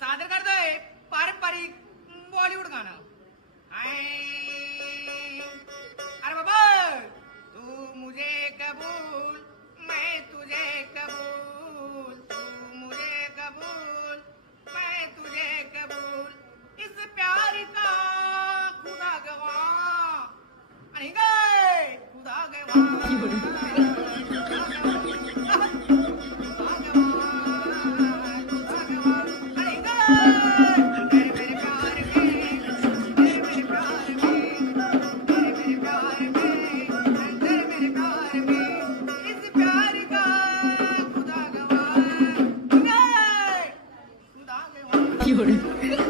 सादर करतोय पारंपरिक बॉलिवूड गाणं. अरे बाबा, तू मुझे कबूल, मैं तुझे कबूल, तू मुझे कबूल, मैं तुझे कबूल, इस प्यार का खुदा गवाह. आणि काय खुदा गवाह. Fiore.